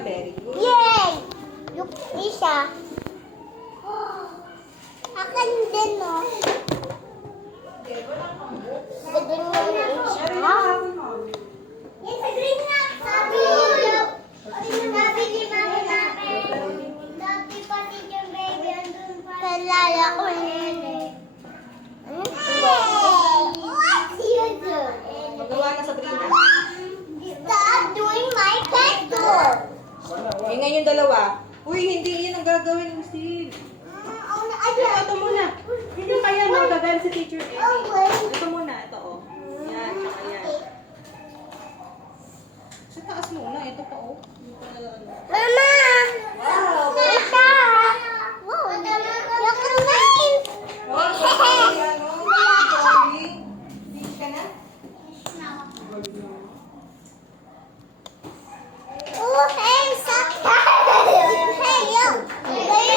Very good. Yay! Look, isa. Akin din, no? Gadun mo yung isa. Yes, green na. Sabi ni mami namin. Dati pati yung baby, andun pa. Kalala ko yun. What you do? Magawa na, Sabrina. Stop doing my pencil. Eh, ngayon dalawa. Uy, hindi yan ang gagawin mo, Steve. Ito muna. Hindi kaya magagalit si teacher. Ito muna, ito oh. Yan, saka yan. Sa taas muna, ito pa oh. Mama! Wow! Isa! Wow! Look at mine! Finish ka na? Oh, hey, stop! Hey, yo! Hey, yo! Hey!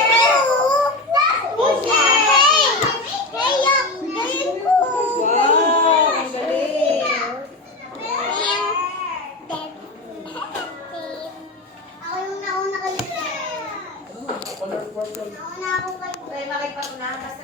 Hey, yo! Galing ko! Wow! Ang galing! Ako yung nauna kayo. Nauna ako kayo. Kaya makipag na, basta